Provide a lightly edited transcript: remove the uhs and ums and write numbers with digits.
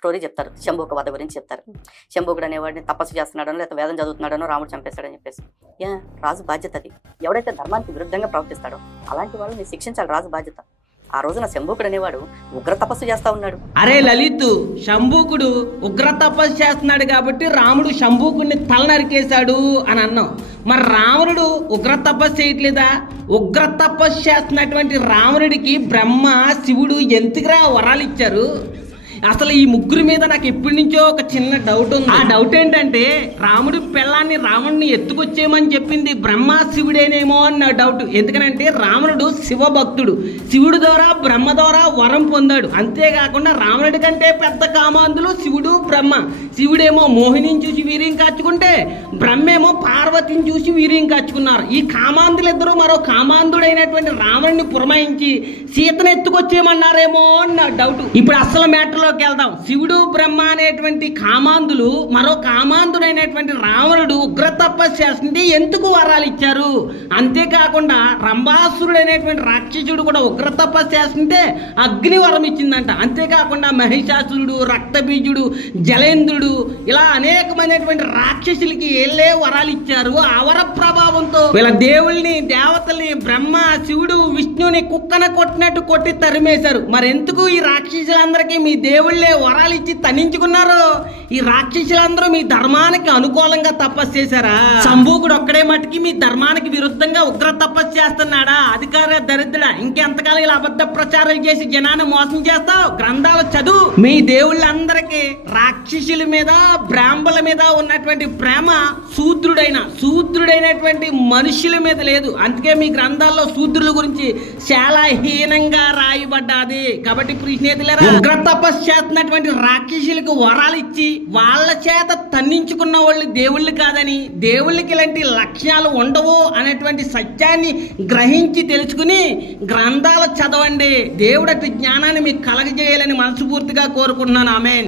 Story చెప్తారు, శంభూక వధ గురించి చెప్తారు. శంభూకుడు అనేవాడిని తపస్సు చేస్తున్నాడనో లేకపోతే వేదం చదువుతున్నాడనో రాముడు చంపేస్తాడని చెప్పేసి. రాజు బాధ్యత అది. ఎవడైతే ధర్మానికి విరుద్ధంగా ప్రవర్తిస్తాడో అలాంటి వాళ్ళని శిక్షించాలి రాజు బాధ్యత. ఆ రోజున శంభూకుడు అనేవాడు ఉగ్ర తపస్సు చేస్తా ఉన్నాడు. అరే లలిత్, శంభూకుడు ఉగ్ర తపస్సు చేస్తున్నాడు కాబట్టి రాముడు శంభూకుడిని తల నరికేశాడు అని అన్నాం. మరి రావణుడు ఉగ్ర తపస్సు చేయట్లేదా? ఉగ్ర తపస్సు చేస్తున్నటువంటి రావణుడికి బ్రహ్మ శివుడు ఎందుకురా వరాలు ఇచ్చారు? అసలు ఈ ముగ్గురు మీద నాకు ఎప్పటి నుంచో ఒక చిన్న డౌట్ ఉంది. ఆ డౌట్ ఏంటంటే రాముడి పెళ్ళాన్ని రావణుని ఎత్తుకొచ్చేయమని చెప్పింది బ్రహ్మ శివుడేనేమో అన్న డౌట్. ఎందుకనంటే రావణుడు శివ భక్తుడు, శివుడు ద్వారా బ్రహ్మ ద్వారా వరం పొందాడు. అంతేకాకుండా రావణుడి కంటే పెద్ద కామాంధులు శివుడు బ్రహ్మ. శివుడేమో మోహినిని చూసి వీర్యం కాచుకుంటే బ్రహ్మేమో పార్వతిని చూసి వీర్యం కాచుకున్నారు. ఈ కామాంధులిద్దరూ మరో కామాంధుడైనటువంటి రావణుని పురమాయించి సీతను ఎత్తుకొచ్చేయమన్నారేమో అన్న డౌట్. ఇప్పుడు అసలు మ్యాటర్లో వెళ్దాం. శివుడు బ్రహ్మ అనేటువంటి కామాంధులు మరో కామాంధుడైనటువంటి రావణుడు ఉగ్ర తపస్సు చేస్తుంటే ఎందుకు వరాలు ఇచ్చారు? అంతేకాకుండా రంభాసురుడు అనేటువంటి రాక్షసుడు కూడా ఉగ్ర తపస్సు చేస్తుంటే అగ్ని వరం ఇచ్చిందంట. అంతేకాకుండా మహిషాసురుడు, రక్తబీజుడు, జలేంద్రుడు ఇలా అనేకమైనటువంటి రాక్షసులకి ఏళ్ళే వరాలు ఇచ్చారు. ఆ వర ప్రభావంతో వీళ్ళ దేవుల్ని దేవతల్ని బ్రహ్మ శివుడు విష్ణుని కుక్కన కొట్టినట్టు కొట్టి తరిమేశారు. మరి ఎందుకు ఈ రాక్షసులందరికీ మీ దేవుళ్ళే వరాలు ఇచ్చి తన్నించుకున్నారు? ఈ రాక్షసులందరూ మీ ధర్మానికి అనుకూలంగా తపస్సు చేశారా? శంభూకుడు ఒక్కడే మట్టుకి మీ ధర్మానికి విరుద్ధంగా ఉగ్ర తపస్సు చేస్తున్నాడా? అధికార దరిద్రుడా, ఇంకెంతకాలం ఇలా అబద్ధ ప్రచారాలు చేసి జనాన్ని మోసం చేస్తావు? గ్రంథాలు చదువు. మీ దేవుళ్ళందరికీ రాక్షసుల మీద బ్రాహ్మణుల మీద ఉన్నటువంటి ప్రేమ శూద్రుడైనటువంటి మనుషుల మీద లేదు. అందుకే మీ గ్రంథాల్లో శూద్రుల గురించి చాలా హీనంగా రాయబడ్డాది. కాబట్టి ఇప్పుడు స్నేహితులారా, ఉగ్ర తపస్సు చేస్తున్నటువంటి రాక్షసులకు వరాలు ఇచ్చి వాళ్ళ చేత తన్నించుకున్న వాళ్ళు దేవుళ్ళు కాదని, దేవుళ్ళకి ఇలాంటి లక్షణాలు ఉండవు అనేటువంటి సత్యాన్ని గ్రహించి తెలుసుకుని గ్రంథాలు చదవండి. దేవుడు అటు జ్ఞానాన్ని మీకు కలగజేయాలని మనస్ఫూర్తిగా కోరుకుంటున్నాను. ఆమేన్.